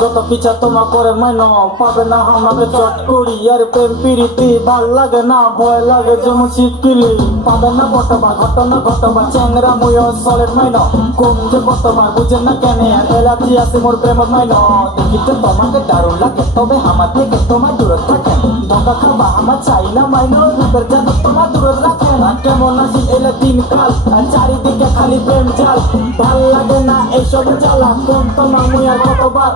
যত পিছা তোমা করে মাইন পাবে না আমাকে চট করি আর প্রেম পিরিতি ভাল লাগে না ভয় লাগে যেমন শিবকিলি পাবে না কতবার ঘটনা ঘটবার চ্যাংরা মুয় সলেট মাইন কম যে কতবার বুঝে না কেন এলাচি আছে মোর প্রেমত মাইন দেখিতে তোমাকে দারুণ লাগে তবে আমার থেকে তোমার দূরে থাকে ধোকা খাবা আমার চাই না মাইন রূপের জাদু তোমার দূরে রাখে না কেমন আসি এলে দিনকাল আর চারিদিকে খালি প্রেম জাল ভাল লাগে না এইসব জ্বালা কোন তোমার মুয় কতবার